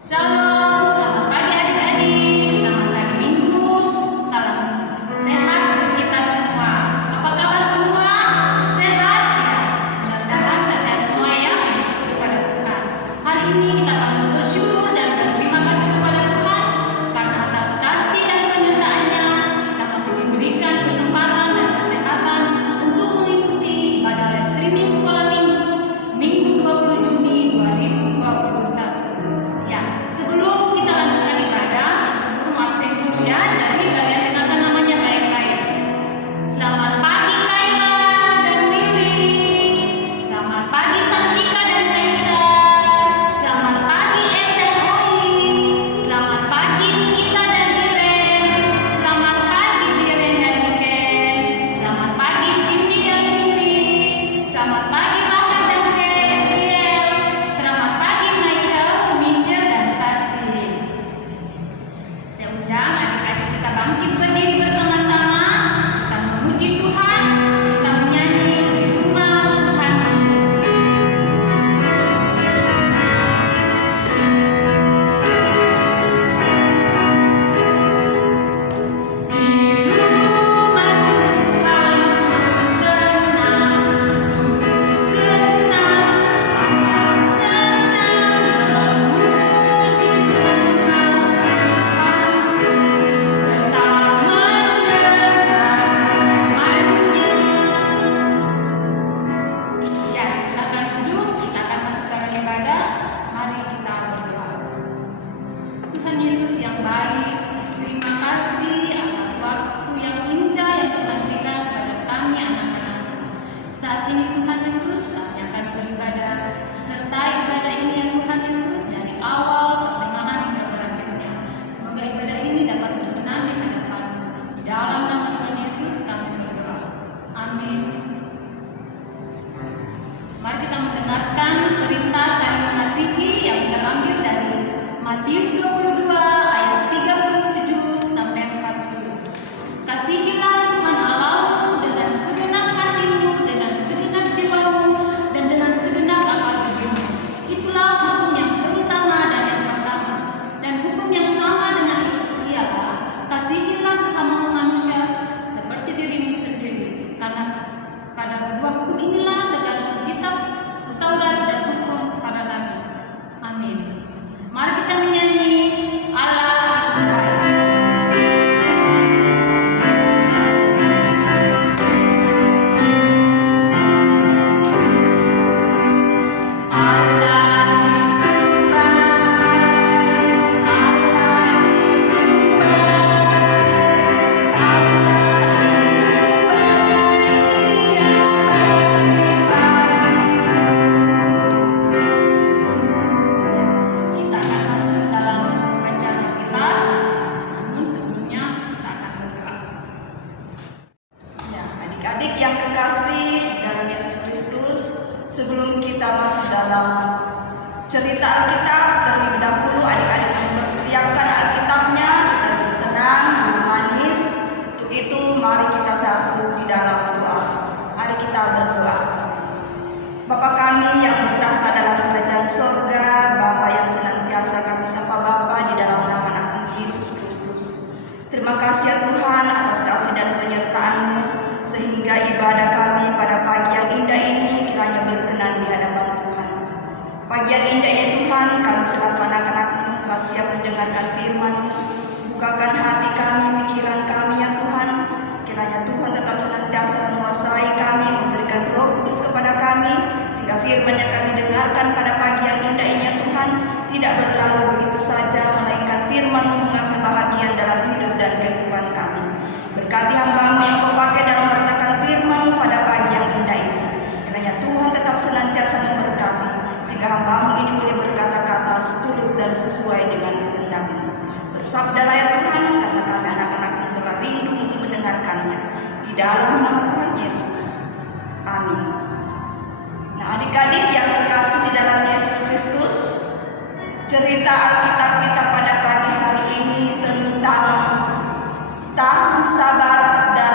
Shalom, selamat pagi adik-adik, selamat hari Minggu, salam sehat untuk kita semua. Apa kabar semua? Sehat? Ya, mudah-mudahan kita sehat semua ya, bersyukur kepada Tuhan. Hari ini kita patut bersyukur dan berterima kasih kepada Tuhan karena atas kasih dan penyertaannya kita masih diberikan kesempatan dan kesehatan untuk mengikuti ibadah live streaming sekolah minggu, Minggu 20 Juni 2021. Ya, sebelum kita lanjutkan ibadah, guru absen dulu ya. Jadi kalian dengarkan namanya baik-baik. Selamat pagi Kayla dan Lili. Selamat pagi Santika dan Kaisa. Selamat pagi Ed dan Oi. Selamat pagi Nikita dan Iren. Selamat pagi Diren dan Niken. Selamat pagi Cindy dan Vivi. Selamat pagi Rahel dan Riel. Selamat pagi Michael, Michelle dan Sasi. Saya undang adik-adik kita bangkit berdiri bersama-sama. Kita memuji Tuhan, kita menyanyi di rumah Tuhan. Di rumah Tuhan ku senang, sungguh senang, amat senang memuji Tuhan, serta mendengar firman-Nya. Ya, silakan duduk, kita akan masuk dalam ibadah. Mari kita berdoa. Tuhan Yesus yang baik, terima kasih atas waktu yang indah yang Tuhan berikan kepada kami anak-anak. Saat ini Tuhan Yesus, kami akan beribadah serta ibadah ini ya Tuhan Yesus dari awal, pertengahan hingga berakhirnya. Semoga ibadah ini dapat berkenan di hadapan-Mu. Di dalam nama Tuhan Yesus kami berdoa. Amin. Mari kita mendengarkan perintah saling mengasihi yang terambil dari Matius 22 ayat 37 sampai 40. Kasihilah Tuhan Allahmu dengan segenap hatimu, dengan segenap jiwamu, dan dengan segenap akal budimu. Itulah hukum yang terutama dan yang pertama. Dan hukum yang sama dengan itu ialah kasihilah sesama manusia seperti dirimu sendiri. Karena pada kedua hukum inilah tergantung kitab Taurat dan hukum para nabi. Amin. Mari kita menyanyi Allah itu baik. Allah itu baik, Allah itu baik, Allah itu baik, Ia baik bagiku. Kita akan masuk dalam pembacaan kita, namun sebelumnya kita akan berdoa. Ya, adik-adik yang kekasih dalam Yesus Kristus, sebelum kita masuk dalam cerita Alkitab, terlebih dahulu adik-adik mempersiapkan Alkitabnya, kita duduk tenang, duduk manis. Untuk itu, mari kita satu di dalam doa. Mari kita berdoa. Bapa kami yang bertahta dalam kerajaan sorga, Bapa yang senantiasa kami sapa Bapa di dalam nama anak Yesus Kristus. Terima kasih ya Tuhan atas kasih dan penyertaan-Mu, sehingga ibadah kami pada pagi yang indah ini kiranya berkenan di hadapan Tuhan. Pagi yang indah ini Tuhan, kami selaku anak-anak-Mu telah siap mendengarkan firman-Mu. Bukakan hati kami, pikiran kami ya Tuhan. Kiranya Tuhan tetap senantiasa menguasai kami, memberikan Roh Kudus kepada kami, sehingga firman yang kami dengarkan pada pagi yang indah ini ya Tuhan tidak berlalu begitu saja, melainkan firman-Mu mengambil bahagian dalam hidup dan kehidupan kami. Berkati hamba-Mu yang Kau pakai dalam menyatakan firman-Mu pada pagi yang indah ini. Kiranya Tuhan tetap senantiasa memberkati, sehingga hamba-Mu ini boleh berkata-kata seturut dan sesuai dengan kehendak-Mu. Bersabdalah ya Tuhan, karena kami anak-anak-Mu telah rindu untuk mendengarkannya. Di dalam nama Tuhan Yesus. Amin. Nah, adik-adik yang kekasih di dalam Yesus Kristus, cerita Alkitab kita pada pagi hari ini tentang tahun Sabat dan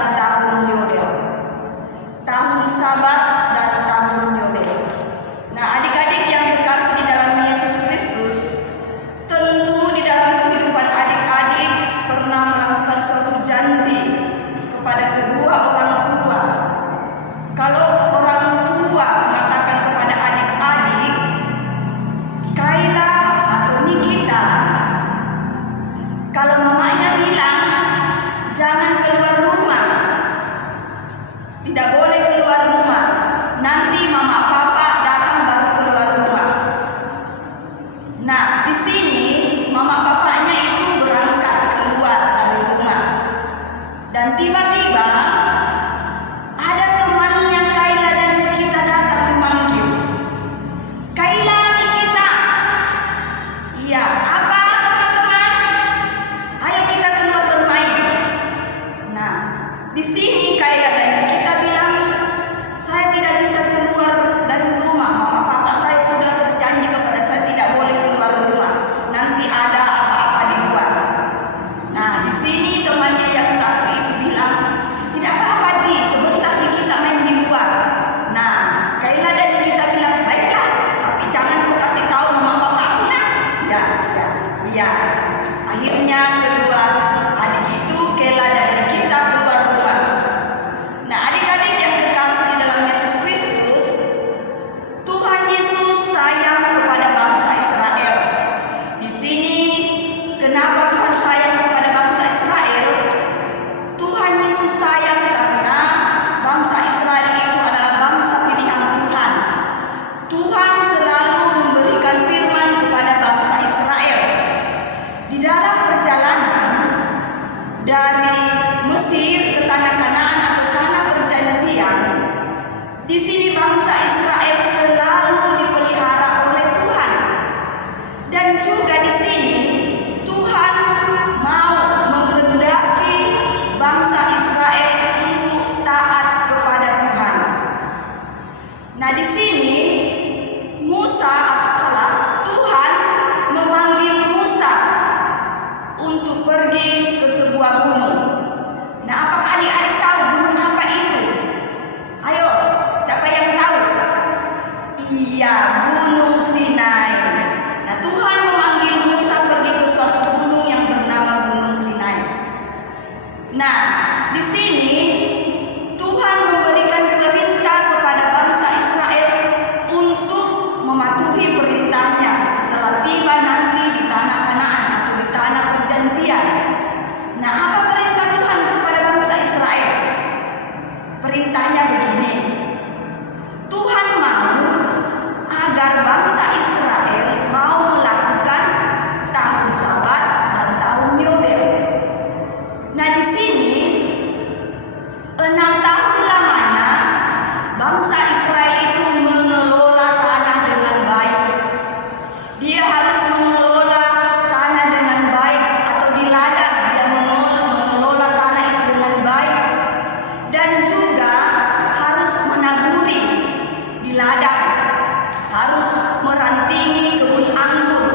Nah, di sini Tuhan memanggil Musa untuk pergi ke sebuah gunung. Nah, apakah adik-adik tahu gunung apa itu? Ayo, siapa yang tahu? Iya, Gunung Sinai. Nah, Tuhan memanggil Musa pergi ke suatu gunung yang bernama Gunung Sinai. Nah, di sini Tuhan memberikan perintah kepada bangsa Israel untuk mematuhi perintahnya setelah tiba nanti di tanah Kanaan atau di tanah perjanjian. Nah, apa perintah Tuhan kepada bangsa Israel? Perintahnya begini. Tuhan mau agar bangsa Israel mau melakukan tahun Sabat dan tahun Yobel. Nah, di sini 6 tahun lamanya bangsa Israel itu mengelola tanah dengan baik. Dia harus mengelola tanah dengan baik, atau di ladang dia mengelola tanah itu dengan baik, dan juga harus menaburi di ladang, harus merantingi kebun anggur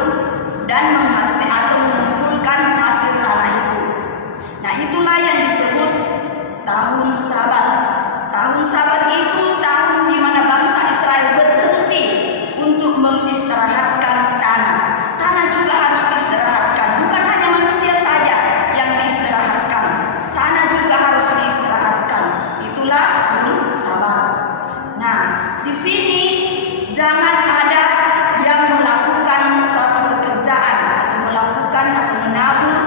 dan mengumpulkan hasil tanah itu. Nah, itulah yang disebut tahun Sabat. Tahun Sabat itu tahun di mana bangsa Israel berhenti untuk mengistirahatkan tanah. Tanah juga harus diistirahatkan. Bukan hanya manusia saja yang diistirahatkan, tanah juga harus diistirahatkan. Itulah tahun Sabat. Nah, di sini jangan ada yang melakukan suatu pekerjaan atau melakukan atau menabur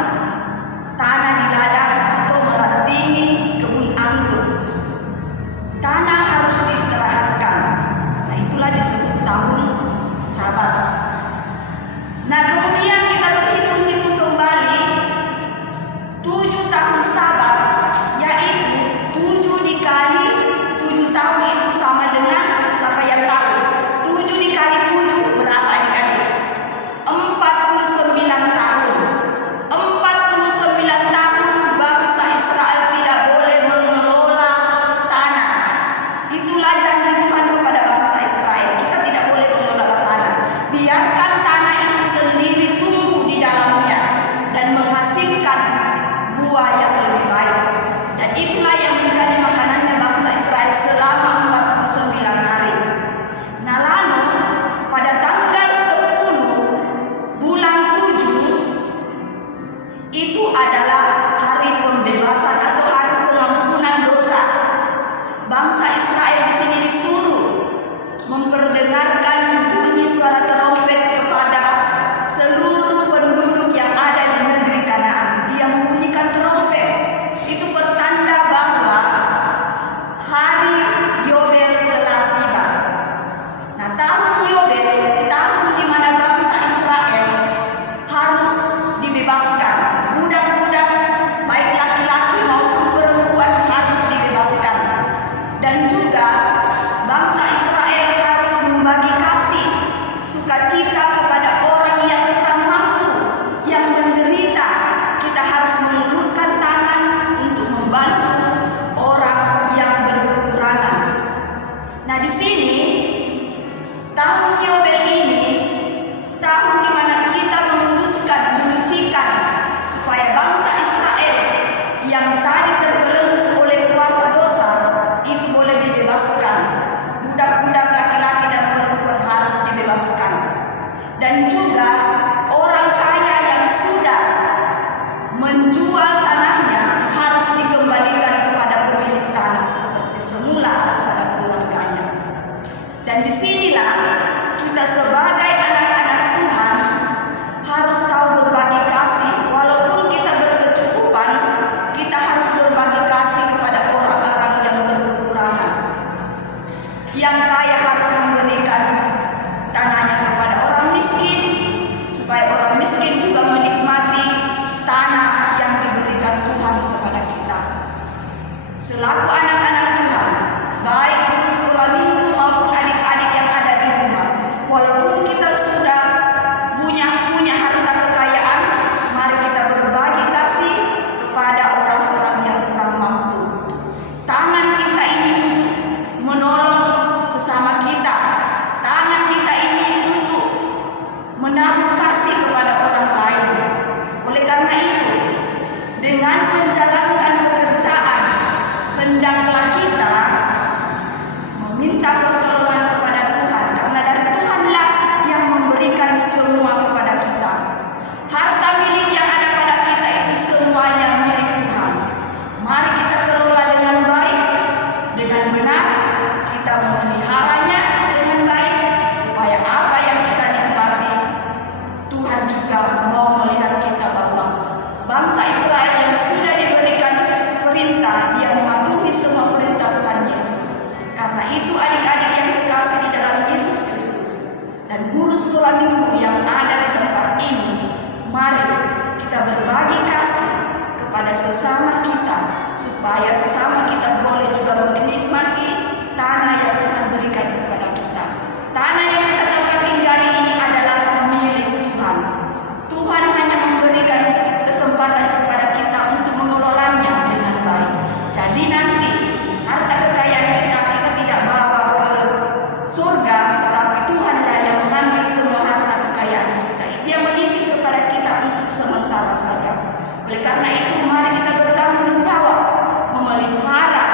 tanah di ladang atau merantingi kebun anggur. Tanah harus diistirahatkan. Nah, itulah disebut tahun Sabat. Nah, kemudian kita berhitung-hitung kembali 7 tahun Sabat, yaitu 7 dikali 7 tahun itu sama dengan, siapa yang tahu? 7 dikali 7 berapa adik-adik? 49 tahun. 49 tahun bangsa Israel tidak boleh mengelola tanah. Itulah janji Tuhan kepada bangsa Israel. Kita tidak boleh mengelola tanah. Biarkan tanah itu sendiri tumbuh di dalamnya dan menghasilkan buah yang lebih baik. Dan itulah yang menjadi makanannya bangsa Israel selama 49 hari. Nah, lalu pada tanggal 10 bulan 7 itu adalah hari pembebasan atau hari pengampunan dosa. Bangsa Israel di sini disuruh memperdengarkan bunyi suara terompet kepada seluruh penduduk yang ada di negeri Kanaan. Dia membunyikan terompet. Itu pertanda bahwa hari Yobel telah tiba. Nah, tahun Yobel, tahun di mana bangsa Israel harus dibebaskan. Budak-budak, baik laki-laki maupun perempuan, harus dibebaskan. Dan juga bangsa Israel harus membagi kasih, sukacita kepada orang yang kurang mampu, yang menderita. Kita harus mengulurkan tangan untuk membantu orang yang berkekurangan. Nah, di sini tahun Yobel ini tahun di mana kita meluruskan, menyucikan supaya bangsa Israel yang tadi terbelenggu oleh kuasa dosa itu boleh dibebaskan. Budak-budak laki-laki dan perempuan harus dibebaskan. Dan juga orang kaya yang sudah menjual tanahnya harus dikembalikan kepada pemilik tanah seperti semula atau pada keluarganya. Dan disinilah kita sebagai anak-anak Tuhan harus tahu berbagi kasih. Walaupun kita berkecukupan, kita harus berbagi kasih kepada orang-orang yang berkekurangan. Yang kaya harus memberikan tanahnya kepada orang miskin, supaya orang miskin juga menikmati tanah yang diberikan Tuhan kepada kita. Selaku anak-anak Tuhan, baik guru sekolah minggu maupun adik-adik yang ada di rumah, walaupun kita sudah punya harta kekayaan, mari kita berbagi kasih kepada orang-orang yang kurang mampu. Tangan kita ini untuk menolong sesama kita semua kepada kita. Harta milik yang ada pada kita itu semuanya milik Tuhan. Mari kita kelola dengan baik, dengan benar, kita memeliharanya dengan baik, supaya apa yang kita nikmati, Tuhan juga mau melihat kita bahwa bangsa Israel yang sudah diberikan perintah, dia mematuhi semua perintah Tuhan Yesus. Karena itu adik-adik yang kekasih di dalam Yesus Kristus dan guru sekolah minggu yang ada di tempat ini, mari kita berbagi kasih kepada sesama kita, supaya sesama kita boleh juga menikmati tanah yang Tuhan berikan kepada kita. Tanah yang kita tempat tinggali ini adalah milik Tuhan. Tuhan hanya memberikan kesempatan kepada kita untuk mengelolanya dengan baik. Jadi nanti harta kekayaan kita tidak bawa ke surga, tetapi Tuhan yang mengambil semua harta kekayaan kita. Dia menitip kepada kita untuk sementara saja. Oleh karena itu, mari kita bertanggung jawab memelihara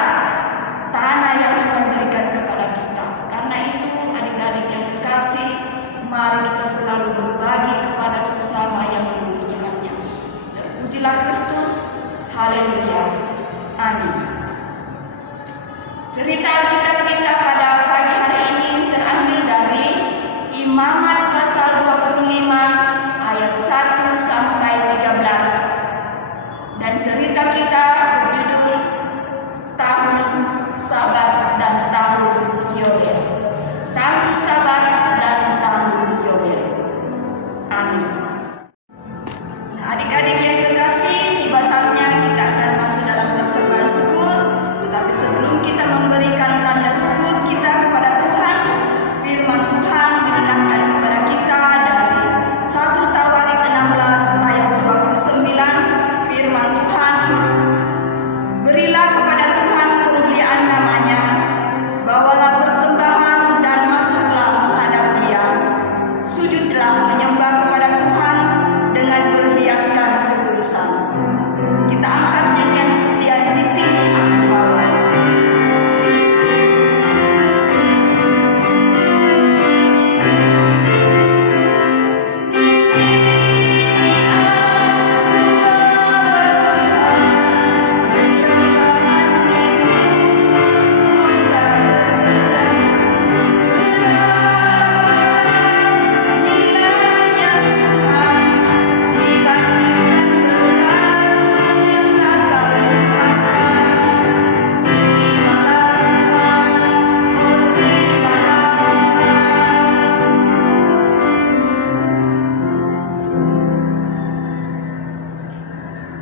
tanah yang Tuhan berikan kepada kita. Karena itu, adik-adik yang kekasih, mari kita selalu berbagi kepada sesama yang membutuhkannya. Terpujilah Kristus. Haleluya. Amin. Cerita Alkitab kita pada pagi hari ini terambil dari Imamat pasal 25 ayat 1 sampai 13. Dan cerita kita berjudul Tahun Sabat dan Tahun Yobel. Tahun Sabat dan Tahun Yobel. Amin. Nah, adik-adik yang kekasih, tiba saatnya kita akan masuk dalam persembahan syukur. Tetapi sebelum kita memberikan tanda syukur kita kepada Tuhan, firman Tuhan mengingatkan kepada kita dari 1 Tawarik 16 ayat 29. Firman Tuhan, berilah kepada Tuhan kemuliaan namanya, bawalah persembahan dan masuklah menghadap Dia, sujudlah menyembah kepada Tuhan dengan berhiaskan kekudusan. Kita angkat nyanyian pujian di sini aku bawa.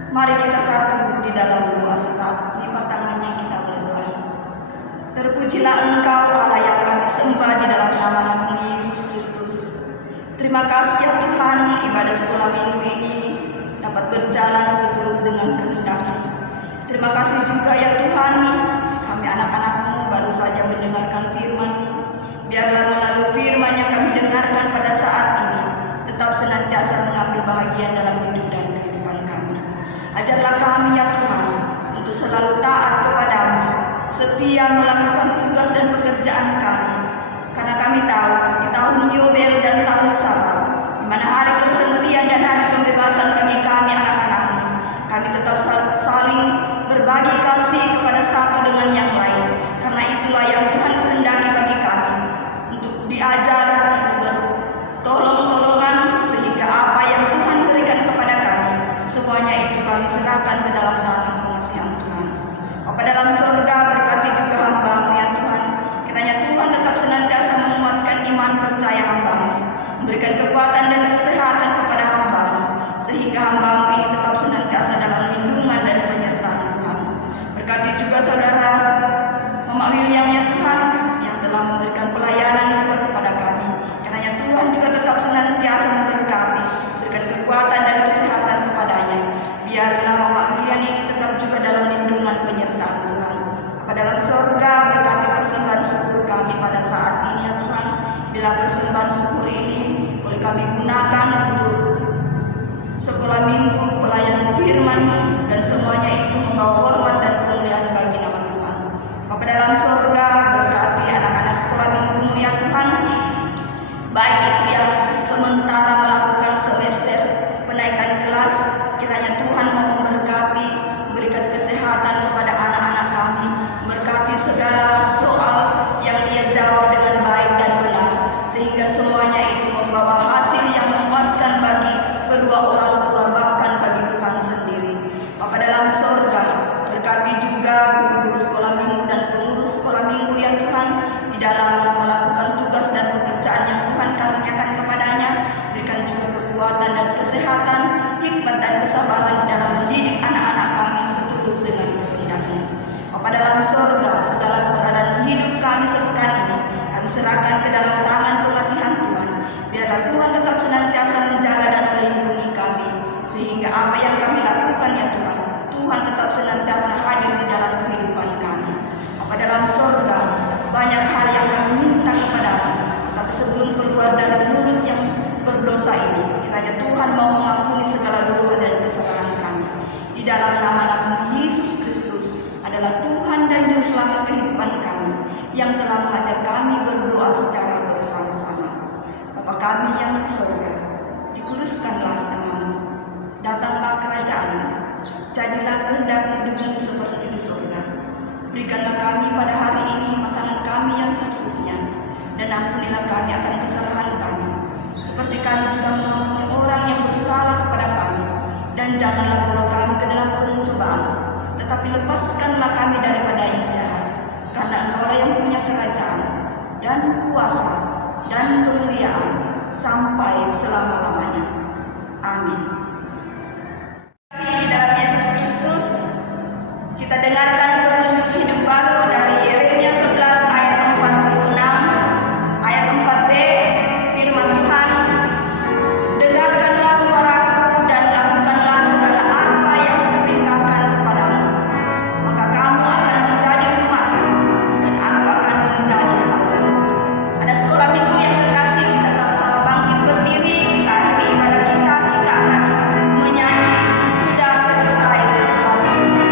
Mari kita satu di dalam doa sebab lipat tangannya kita berdoa. Terpujilah Engkau Allah yang kami sembah di dalam nama-Mu Yesus Kristus. Terima kasih ya Tuhan, ibadah sekolah minggu ini dapat berjalan seturut dengan kehendak-Mu. Terima kasih juga ya Tuhan, kami anak-anak-Mu baru saja mendengarkan firman-Mu. Biarlah melalui firman yang kami dengarkan pada saat ini tetap senantiasa mengambil bahagian dalam hidup dan kehidupan kami. Ajarlah kami ya Tuhan untuk selalu taat kepada-Mu, setia melakukan tugas dan pekerjaan kami. Karena kami tahu di tahun Yobel dan tahun Sabat, di mana hari perhentian dan hari pembebasan bagi kami anak-anak-Mu, kami tetap saling berbagi kasih kepada satu dengan yang lain. Karena itulah yang Tuhan kehendaki bagi kami, untuk diajar, untuk bertolong-tolongan, sehingga apa yang Tuhan berikan kepada kami, semuanya itu kami serahkan ke dalam tangan pengasihan Tuhan. Bapa dalam surga, berkati juga hamba-Mu ya Tuhan. Kiranya Tuhan tetap senantiasa menguatkan iman percaya hamba-Mu, memberikan kekuatan dan kesehatan kepada hamba-Mu, sehingga hamba-Mu ini tetap senantiasa dalam lindungan dan penyertaan Tuhan. Berkati juga saudara Mama William ya Tuhan, yang telah memberikan pelayanan juga kepada kami. Kiranya Tuhan juga tetap senantiasa memberkati, berikan kekuatan dan kesehatan kepadanya. Biarlah Mama William ini tetap juga dalam lindungan penyertaan Tuhan. Pada dalam surga, berkati persembahan syukur kami pada saat ini ya Tuhan. Bila persembahan syukur ini boleh kami gunakan untuk sekolah minggu, pelayanan firman-Mu, dan semuanya itu membawa hormat dan kemuliaan bagi nama Tuhan. Bapa dalam surga, berkati anak-anak sekolah minggu-Mu ya Tuhan, baik itu yang sementara serahkan ke dalam tangan pengasihan Tuhan. Biarlah Tuhan tetap senantiasa menjaga dan melindungi kami, sehingga apa yang kami lakukan ya Tuhan, Tuhan tetap senantiasa hadir di dalam kehidupan kami. Bapa dalam sorga, banyak hal yang kami minta kepadamu, tapi sebelum keluar dari mulut yang berdosa ini, kiranya Tuhan mau mengampuni segala dosa dan kesalahan kami. Di dalam nama Yesus Kristus adalah Tuhan dan Juru Selamat kehidupan kami, yang telah mengajar kami berdoa secara bersama-sama. Bapa kami yang di surga, dikuduskanlah namamu, datanglah kerajaan-Mu, jadilah kehendak-Mu di bumi seperti di surga. Berikanlah kami pada hari ini makanan kami yang secukupnya, dan ampunilah kami akan kesalahan kami, seperti kami juga mengampuni orang yang bersalah kepada kami. Dan janganlah bawa kami ke dalam pencobaan, tetapi lepaskanlah kami daripada yang jahat, karena Engkaulah yang punya kerajaan, dan kuasa, dan kemuliaan, sampai selama-lamanya. Amin. Di dalam Yesus Kristus, kita dengarkan petunjuk hidup baru dari Yeremia 11 ayat 46, ayat 4b, firman Tuhan, dengarkanlah suaraku dan lakukanlah segala apa yang kuperintahkan kepadamu, maka kamu akan menjadi umatku dan aku akan menjadi Allahmu. Ada sekolah minggu yang kekasih, kita sama-sama bangkit berdiri, kita akhiri ibadah kita akan menyanyi sudah selesai sekolah minggu.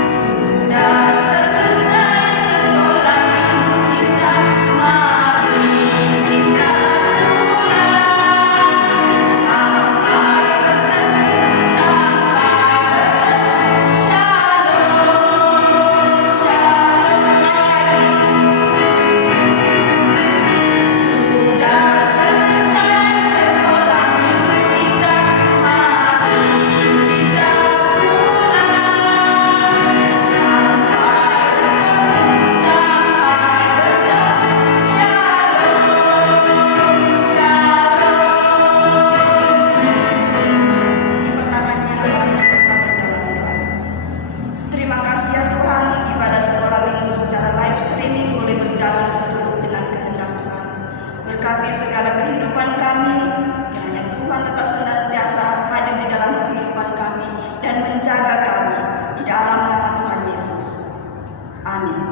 Sudah selesai sekolah minggu kita, mari kita pulang. Sampai bertemu, shalom, shalom. Sekali lagi. Sudah selesai sekolah minggu kita, mari kita pulang. Sampai bertemu, shalom, shalom. Lipat tangannya, mari bersatu dalam doa. Terima kasih ya Tuhan, ibadah sekolah minggu secara live streaming boleh berjalan seturut dengan kehendak Tuhan. Berkati segala kehidupan kami, kiranya Tuhan tetap senantiasa hadir di dalam kehidupan kami dan menjaga kami di dalam nama Tuhan Yesus. Amin.